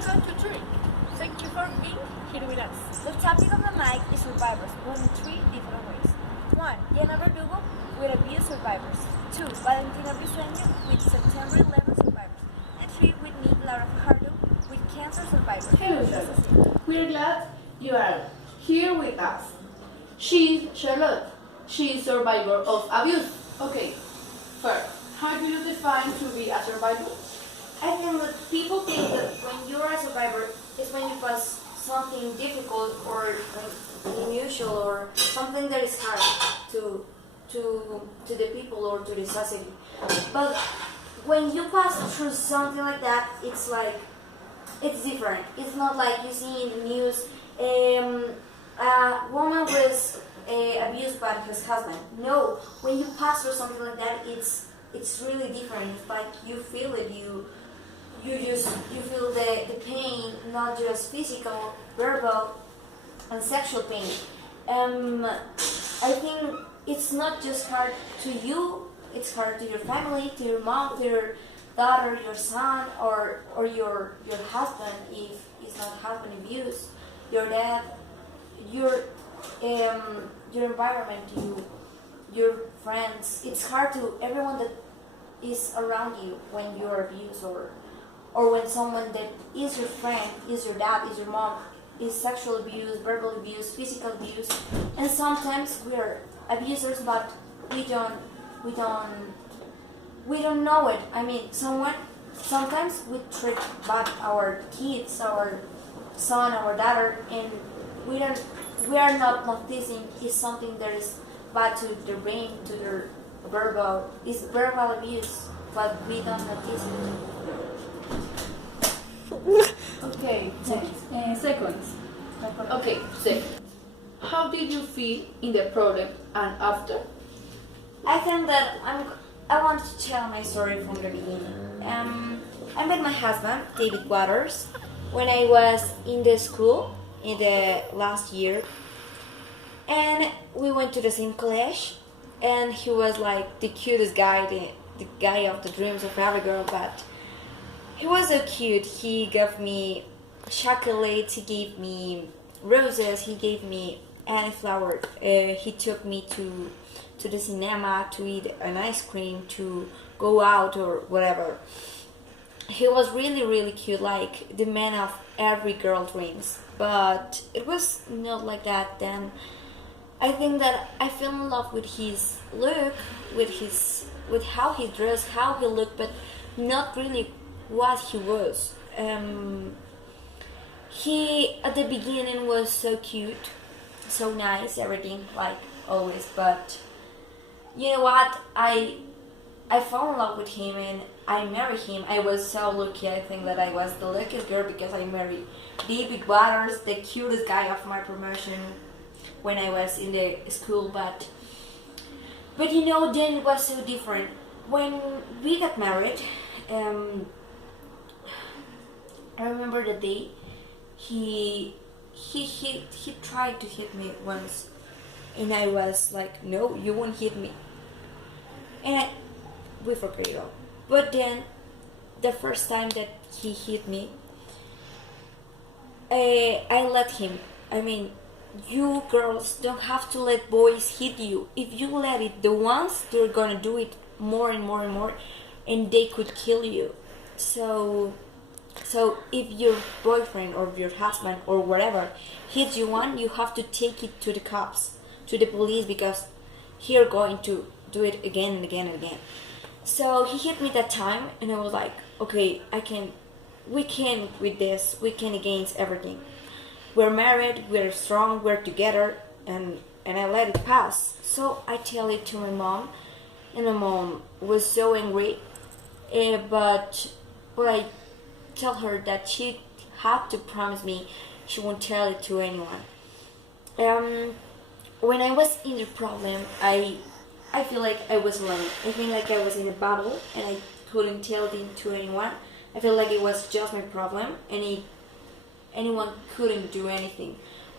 1, 2, 3. Thank you for being here with us. The topic of the night is survivors, but in 3 different ways. 1. Diana Verdugo with abuse survivors. 2. Valentina Briceño with September 11 survivors. And 3. With me, Laura Fajardo, with cancer survivors. Hello, Charlotte. We are glad you are here with us. She is Charlotte. She is survivor of abuse. Okay, first, how do you define to be a survivor? I think that people think that when you're a survivor is when you pass something difficult or unusual or something that is hard to the people or to the society. But when you pass through something like that, it's different. It's not like you see in the news a woman was abused by his husband. No, when you pass through something like that, it's really different. It's like you feel it. You feel the pain, not just physical, verbal, and sexual pain. I think it's not just hard to you. It's hard to your family, to your mom, to your daughter, your son, or your husband if it's not husband abuse, your dad, your environment, your friends. It's hard to everyone that is around you when you're abused or when someone that is your friend, is your dad, is your mom, is sexual abuse, verbal abuse, physical abuse, and sometimes we are abusers, but we don't know it. I mean, sometimes we treat bad our kids, our son, our daughter, and we are not noticing is something that is bad to their brain, to their verbal abuse, but we don't notice it. Okay, seconds. Okay, second. How did you feel in the problem and after? I think that I want to tell my story from the beginning. I met my husband, David Waters, when I was in the school in the last year, and we went to the same college, and he was like the cutest guy, the guy of the dreams of every girl, but he was so cute. He gave me chocolates, he gave me roses, he gave me any flower. He took me to the cinema to eat an ice cream, to go out or whatever. He was really, really cute, like the man of every girl dreams. But it was not like that then. I think that I fell in love with his look, with how he dressed, how he looked, but not really what he was. He at the beginning was so cute, so nice, everything like always, but you know what, I fell in love with him and I married him. I was so lucky. I think that I was the luckiest girl because I married David Waters, the cutest guy of my promotion when I was in the school, but you know, then it was so different. When we got married, I remember the day he tried to hit me once, and I was like, no, you won't hit me, and we forgot it all. But then the first time that he hit me, I let him. I mean, you girls don't have to let boys hit you. If you let it, the ones they're gonna do it more and more and more, and they could kill you. So if your boyfriend or your husband or whatever hits you one, you have to take it to the cops, to the police, because he're going to do it again and again and again. So he hit me that time, and I was like, okay, we can with this, we can against everything. We're married, we're strong, we're together, and I let it pass. So I tell it to my mom, and my mom was so angry, but I tell her that she had to promise me she won't tell it to anyone. When I was in the problem, I feel like I was alone. I feel like I was in a bubble and I couldn't tell it to anyone. I feel like it was just my problem and anyone couldn't do anything.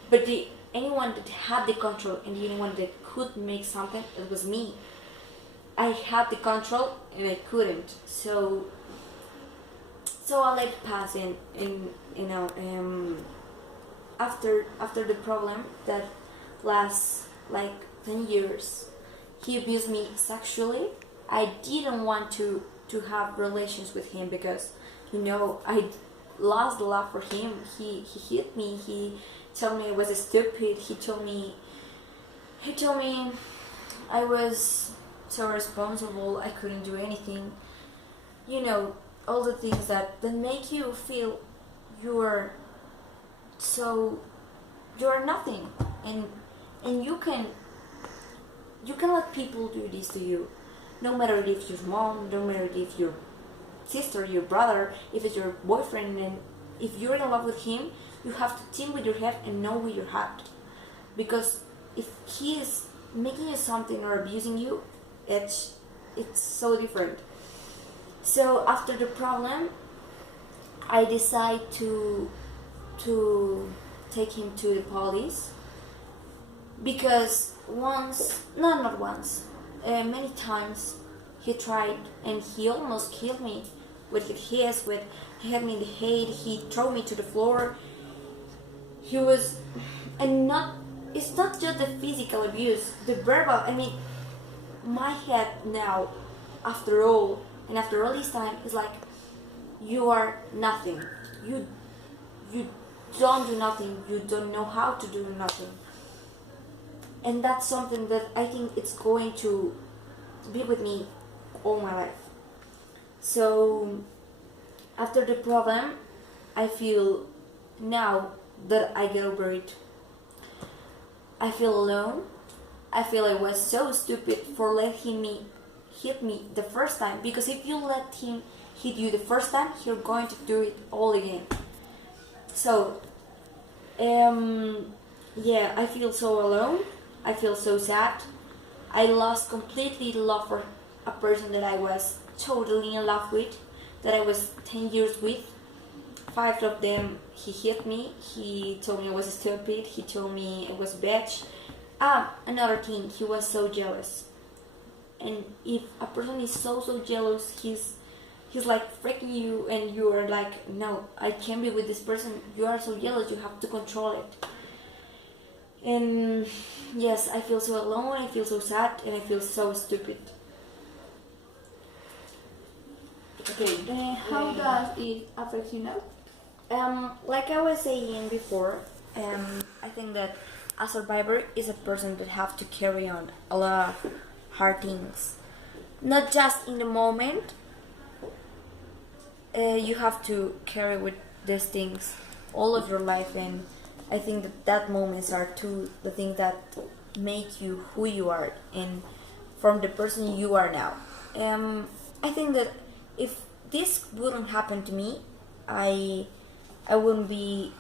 But anyone that had the control and anyone that could make something, it was me. I had the control and I couldn't. So So I let it pass in you know after the problem that lasts like 10 years. He abused me sexually. I didn't want to have relations with him because I lost the love for him. He hit me. He told me I was stupid. He told me I was so responsible. I couldn't do anything. All the things that make you feel you're so you're nothing, and you can let people do this to you, no matter if your mom, no matter if your sister, your brother, if it's your boyfriend, and if you're in love with him, you have to think with your head and know with your heart, because if he is making you something or abusing you, it's so different. So after the problem, I decide to take him to the police, because not once, many times he tried, and he almost killed me with he had me in the head, he threw me to the floor. He was, and not it's not just the physical abuse, the verbal. I mean, my head now, after all this time, is like, you are nothing. You don't do nothing. You don't know how to do nothing. And that's something that I think it's going to be with me all my life. So after the problem, I feel now that I get over it, I feel alone. I feel I was so stupid for letting me hit me the first time, because if you let him hit you the first time, you're going to do it all again. So yeah, I feel so alone. I feel so sad. I lost completely the love for a person that I was totally in love with, that I was 10 years with. 5 of them, he hit me. He told me I was stupid. He told me I was a bitch. Another thing, he was so jealous. And if a person is so jealous, he's like freaking you, and you are like, no, I can't be with this person. You are so jealous, you have to control it. And yes, I feel so alone, I feel so sad, and I feel so stupid. Okay, how does it affect you now? Like I was saying before, I think that a survivor is a person that have to carry on a lot of hard things, not just in the moment. You have to carry with these things all of your life, and I think that moments are the things that make you who you are, and from the person you are now. I think that if this wouldn't happen to me, I wouldn't be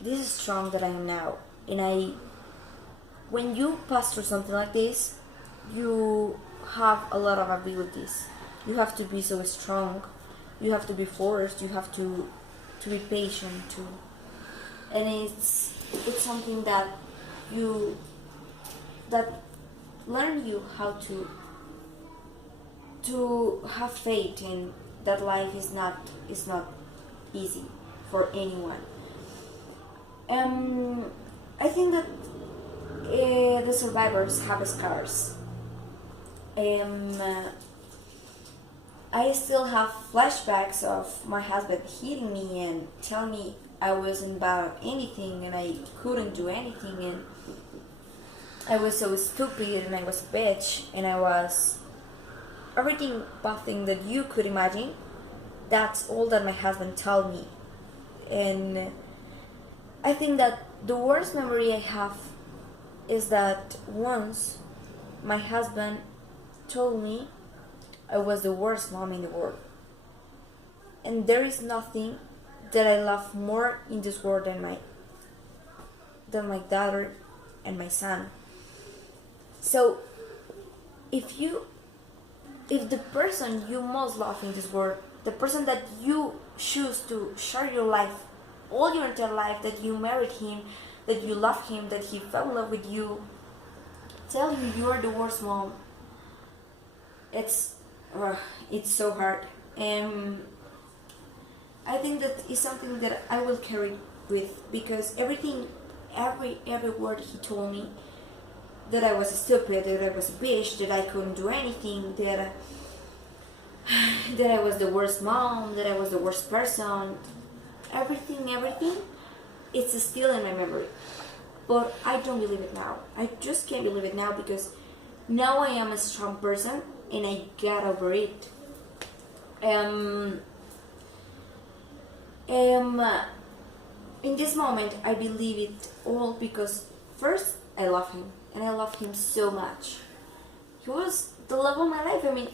this strong that I am now. And when you pass through something like this, you have a lot of abilities. You have to be so strong. You have to be forced. You have to be patient too. And it's something that learn you how to have faith in that life is not easy for anyone. I think that the survivors have scars. I still have flashbacks of my husband hitting me and telling me I wasn't about anything and I couldn't do anything, and I was so stupid and I was a bitch and I was everything bad thing that you could imagine. That's all that my husband told me. And I think that the worst memory I have is that once my husband told me I was the worst mom in the world. And there is nothing that I love more in this world than my daughter and my son. So if the person you most love in this world, the person that you choose to share your life, all your entire life, that you married him, that you love him, that he fell in love with you, tell you are the worst mom, it's so hard. I think that is something that I will carry with, because everything, every word he told me, that I was stupid, that I was a bitch, that I couldn't do anything, that I was the worst mom, that I was the worst person, everything, it's still in my memory. But I don't believe it now. I just can't believe it now, because now I am a strong person and I got over it. In this moment, I believe it all because first, I love him, and I love him so much. He was the love of my life. I mean,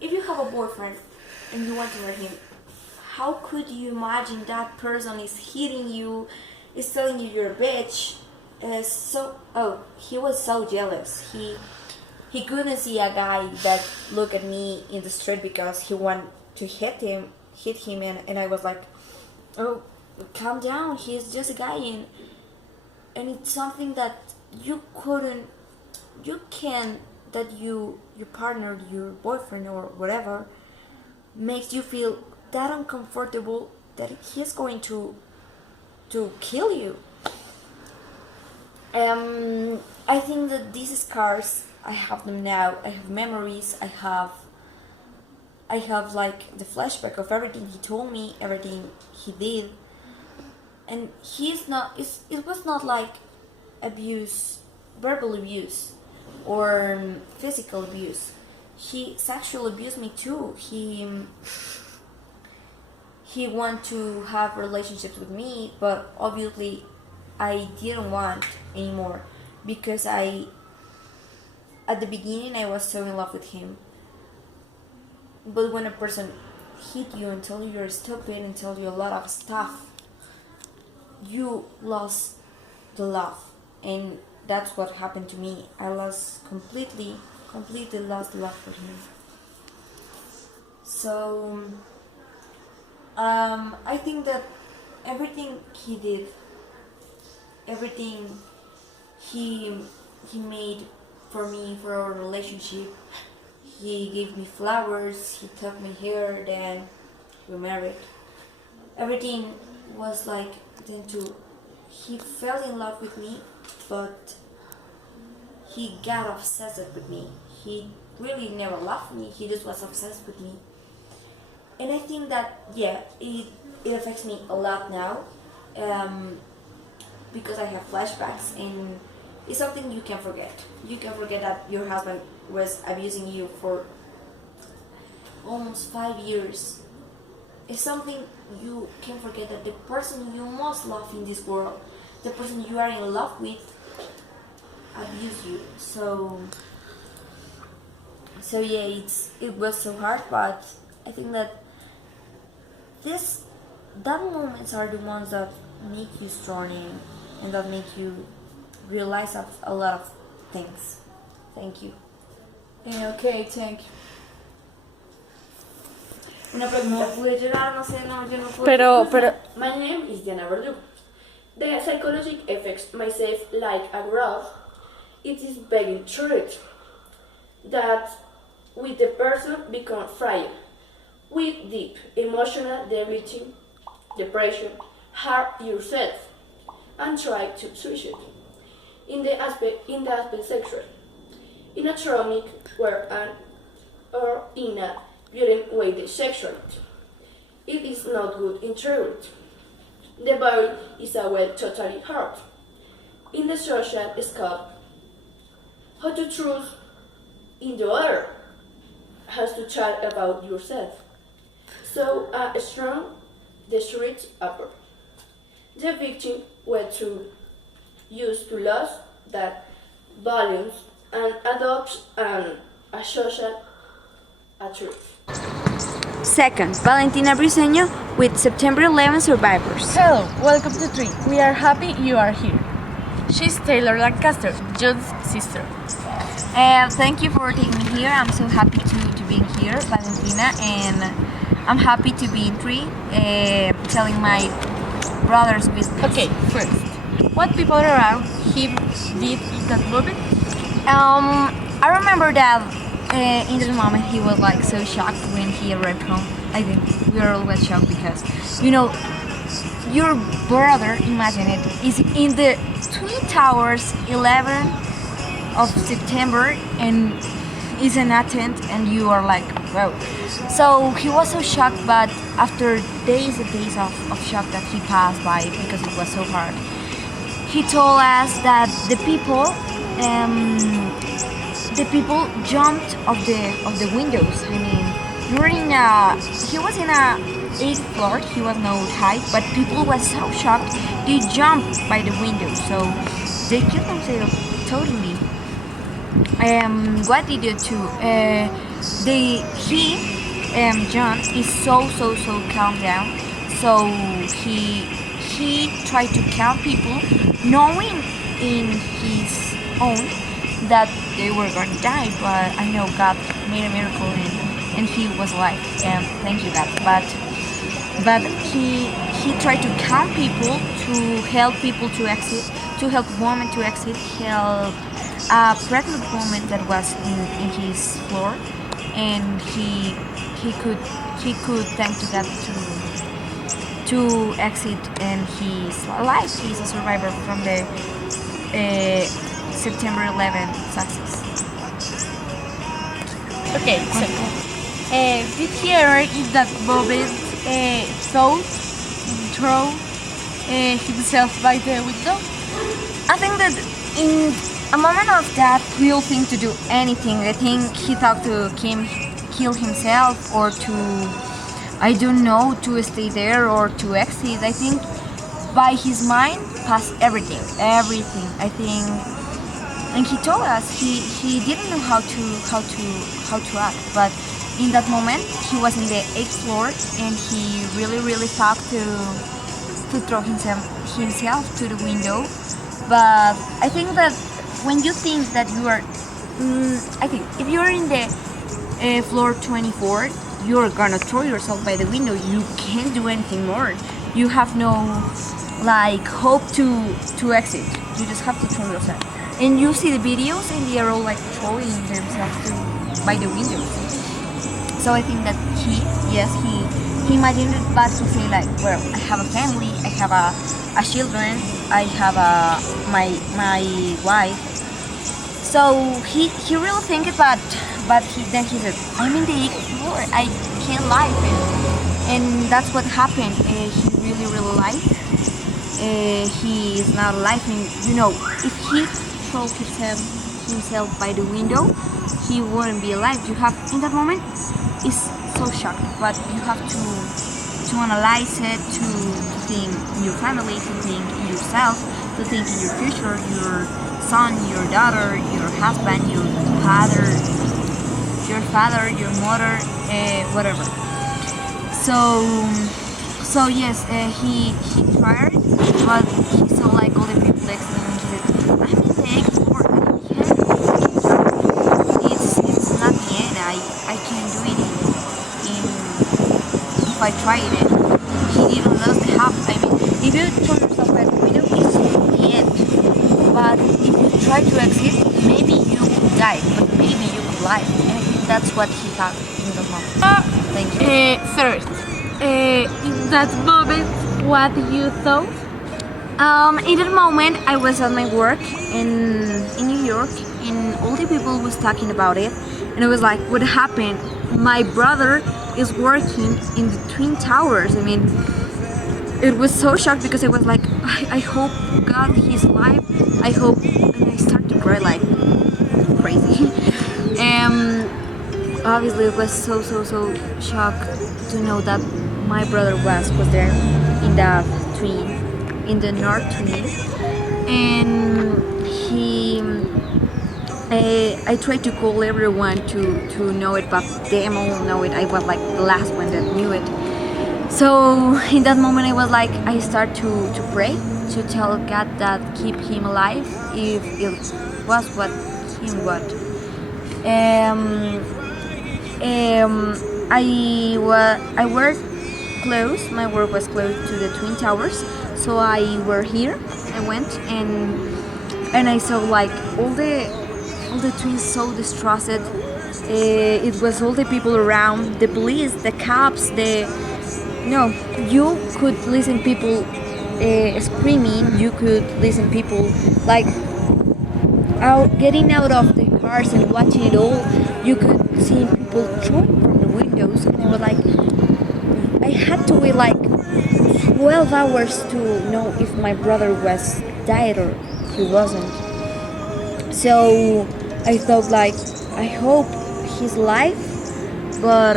if you have a boyfriend and you want to marry him, how could you imagine that person is hitting you, is telling you you're a bitch? He was so jealous. He couldn't see a guy that looked at me in the street because he wanted to hit him, and I was like, oh, calm down. He's just a guy, and it's something that your partner, your boyfriend or whatever, makes you feel that uncomfortable that he's going to kill you. I think that these scars, I have them now. I have memories. I have like the flashback of everything he told me, everything he did, and it was not like abuse, verbal abuse, or physical abuse. He sexually abused me too. He wanted to have relationships with me, but obviously I didn't want anymore, because at the beginning I was so in love with him. But when a person hit you and tell you you're stupid and tell you a lot of stuff, you lost the love, and that's what happened to me. I lost completely lost the love for him. So I think that everything he did, everything he made for me, for our relationship, he gave me flowers, he took me here, then we married. Everything was like he fell in love with me, but he got obsessed with me. He really never loved me, he just was obsessed with me. And I think that, it affects me a lot now, because I have flashbacks, and it's something you can forget. You can forget that your husband was abusing you for almost 5 years. It's something you can forget, that the person you most love in this world, the person you are in love with, abused you. So yeah, it was so hard, but I think that that moments are the ones that make you strong, and that make you realize of a lot of things. Thank you. Okay, thank you. Una pregunta. No pude llorar, no sé, no, yo no pude. Pero My name is Diana Verdu. The psychological effects myself like a growth. It is very true that with the person become frail, with deep emotional depression, hurt yourself, and try to suicide. In the aspect sexual, in a traumatic or in a violent way the sexuality. It is not good in truth. The body is a well totally hurt. In the social scope, how to trust in the other has to chat about yourself. So a strong the street upper. The victim were to use to lose that values and adopt a social truth. Second, Valentina Briseño with September 11 survivors. hello, welcome to Tree. We are happy you are here. She's Taylor Lancaster, John's sister. Thank you for taking me here. I'm so happy to be here, Valentina, and I'm happy to be in Tree, telling my brother's business. Okay, first, what people around him did in that moment? I remember that in this moment he was like so shocked when he arrived home, I think we are always shocked because, your brother, imagine it, is in the Twin Towers 11 of September and is an attempt, and you are like, wow. So he was so shocked, but after days and days of shock that he passed by because it was so hard, he told us that the people jumped of the windows. I mean, he was in a 8th floor. He was no height, but people was so shocked. They jumped by the window, so they killed themselves totally. What did you do? John is so calm down. So he tried to count people, knowing in his own that they were going to die. But I know God made a miracle and he was alive. And thank you, God. But he tried to count people to help people to exit, to help women to exit, help a pregnant woman that was in his floor, and he could thank to God to exit, and he's alive. He's a survivor from the September 11 success. Okay, so did he ever in that moment throw himself by the window? I think that in a moment of that real thing to do anything, I think he thought to kill himself or to, I don't know, to stay there or to exit. I think by his mind passed everything. I think, and he told us he didn't know how to act, but in that moment he was in the 8th floor and he really thought to throw himself to the window. But I think that when you think that you are, I think if you're in the floor 24, you're gonna throw yourself by the window. You can't do anything more. You have no hope to exit. You just have to throw yourself. And you see the videos, and they are all throwing themselves by the window. So I think that he imagined it, but he say well, I have a family, I have a children, I have my wife. So he really think it, but then he said, I'm in the 8th floor, I can't lie, and that's what happened. He really lied. He is not alive, and if he threw himself by the window, he wouldn't be alive. You have in that moment is so shocked, but you have to analyze it, to think in your family, to think in yourself, to think in your future, your son, your daughter, your husband, your father, your mother, whatever. So yes, he tried, but he saw all the people exiting, and he said, I'm in the 8th floor, it's not the end. I can't do it if I try it. He didn't lose the half. I mean, if you throw yourself by the window, it's the end. But if you try to exit, maybe you could die, but maybe you could live. And I think that's what he thought in the moment. Thank you. First, in that moment, what you thought? In that moment, I was at my work in New York, and all the people was talking about it, and it was like, what happened? My brother is working in the Twin Towers. I mean, it was so shocked because I was like, I hope God he's alive. I hope, and I started to cry like crazy. Obviously, it was so shocked to know that my brother was there in the North Twin, and I tried to call everyone to know it, but they all know it. I was the last one that knew it. So in that moment, I was I start to pray, to tell God that keep him alive if it was what him what. I worked close. My work was close to the Twin Towers, so I were here. I went and I saw all the all the twins so distressed. It was all the people around, the police, the cops, no, you could listen people screaming. You could listen people like getting out of the cars and watching it all. You could see people throwing from the windows, and I was like, I had to wait like 12 hours to know if my brother was died or he wasn't. So I thought like, I hope he's alive, but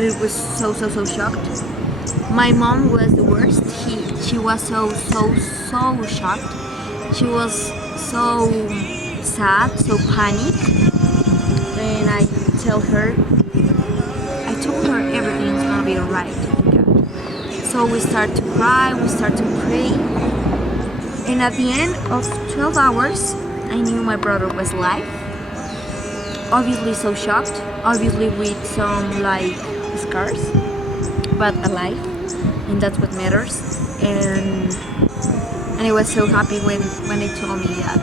it was so shocked. My mom was the worst. She was so shocked. She was so sad, so panic. And I told her everything's gonna be alright. So we start to cry, we start to pray. And at the end of 12 hours, I knew my brother was alive. Obviously so shocked, obviously with some like scars, but alive, and that's what matters. And I was so happy when they told me that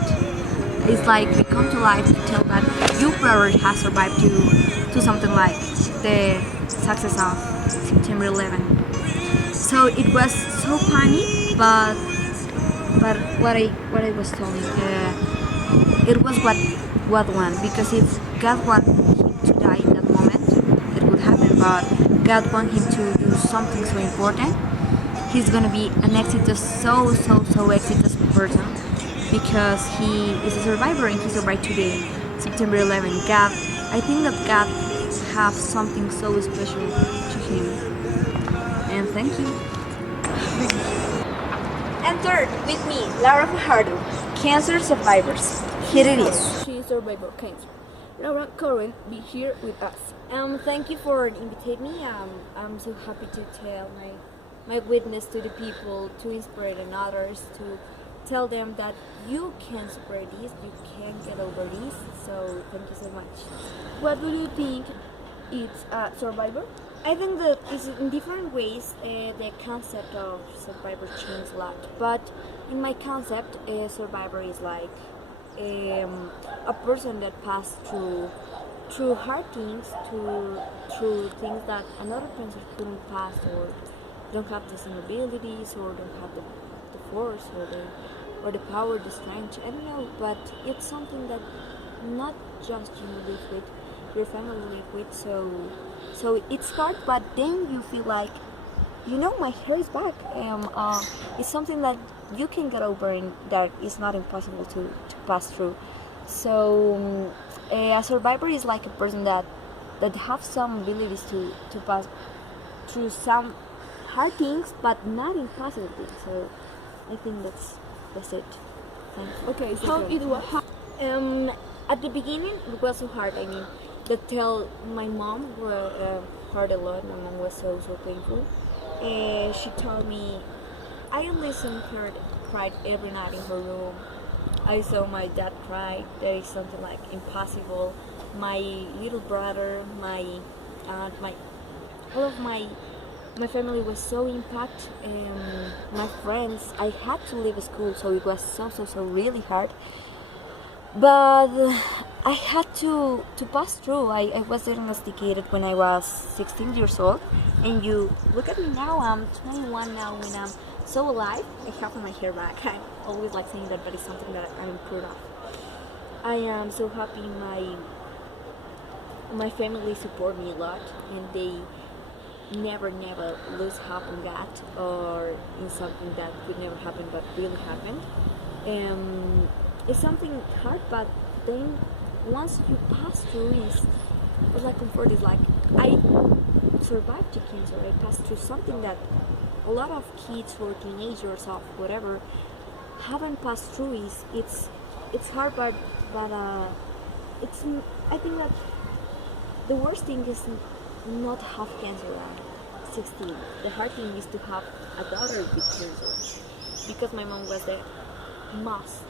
it's like we come to life to tell that your brother has survived to something like the success of September 11. So it was so funny, but what I was told, it was what won, because if God want him to die in that moment, it would happen. But God want him to do something so important. He's gonna be an exitous, so exitous person, because he is a survivor and he survived today, September 11. God, I think that God have something so special to him. And thank you. And third, with me, Laura Fajardo, cancer survivors. Here it is. She survived cancer. Laura couldn't be here with us. Thank you for inviting me. I'm so happy to tell my witness to the people, to inspire others, to tell them that you can spread this, you can get over this. So thank you so much. What do you think it's a survivor? I think that is in different ways the concept of survivor changes a lot. But in my concept, a survivor is like a person that passed through hard things, through things that another person couldn't pass, or don't have the same abilities, or don't have the force, or the power, the strength. I don't know, but it's something that not just you live with, your family live with. So it's hard, but then you feel like, my hair is back. It's something that you can get over, and that is not impossible to pass through. So a survivor is like a person that have some abilities to pass through some hard things, but not impossible things. So I think that's it. Thanks. Okay, so how it was? At the beginning, it was so hard. I mean, my mom hurt a lot. My mom was so painful. She told me, I listened to her cried every night in her room. I saw my dad cry. There is something like impossible. My little brother, my aunt, all of my family was so impacted. My friends, I had to leave school, so it was so really hard. But I had to pass through. I was diagnosticated when I was 16 years old, and you look at me now. I'm 21 now, and I'm so alive. I have my hair back. I'm always like saying that, but it's something that I'm proud of. I am so happy. My family support me a lot, and they never lose hope on that, or in something that could never happen but really happened. It's something hard, but then once you pass through, it's like comfort. Is like, I survived the cancer. I passed through something that a lot of kids or teenagers or whatever haven't passed through. It's hard, but it's, I think that the worst thing is not have cancer at 16. The hard thing is to have a daughter with cancer, because my mom was the most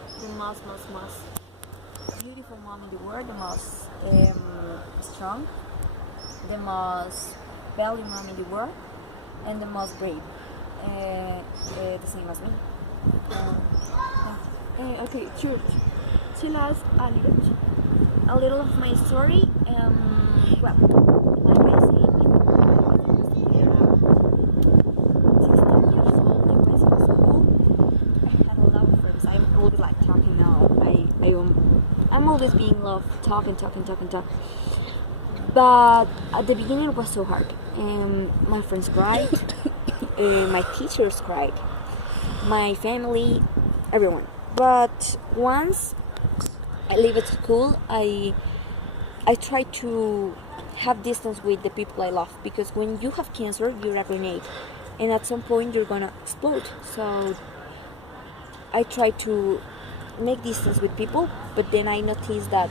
beautiful mom in the world, the most strong, the most valued mom in the world, and the most brave, the same as me. Okay, sure. tell us a little of my story. Well, like I said before, I was there, 16 years old. I was in school. I had a lot of friends. I'm always like talking now. I'm always being loved, talking. But at the beginning it was so hard. My friends cried, my teachers cried, my family, everyone. But once I leave at school, I try to have distance with the people I love, because when you have cancer, you're a grenade, and at some point you're gonna explode. So I try to make distance with people, but then I noticed that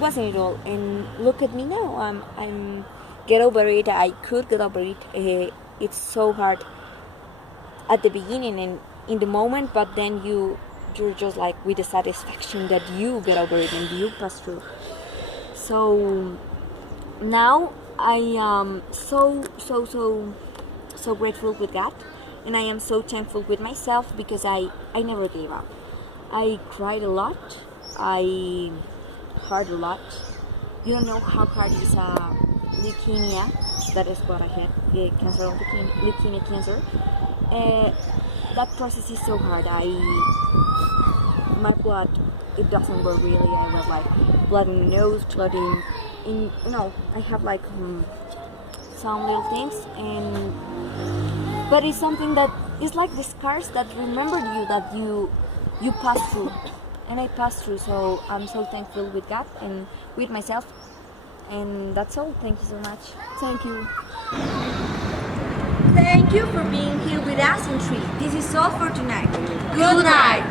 wasn't it all. And look at me now. I'm get over it. I could get over it. It's so hard at the beginning and in the moment, but then you're just like with the satisfaction that you get over it and you pass through. So now I am so grateful with God, and I am so thankful with myself because I never gave up. I cried a lot. I hard a lot. You don't know how hard is leukemia. That is what I had, cancer of leukemia cancer. That process is so hard. My blood, it doesn't work really. I have like blood in the nose, blood in I have like some little things, but it's something that is like the scars that remember you that you pass through. And I passed through, so I'm so thankful with God and with myself. And that's all. Thank you so much. Thank you. Thank you for being here with us in 3. This is all for tonight. Good night.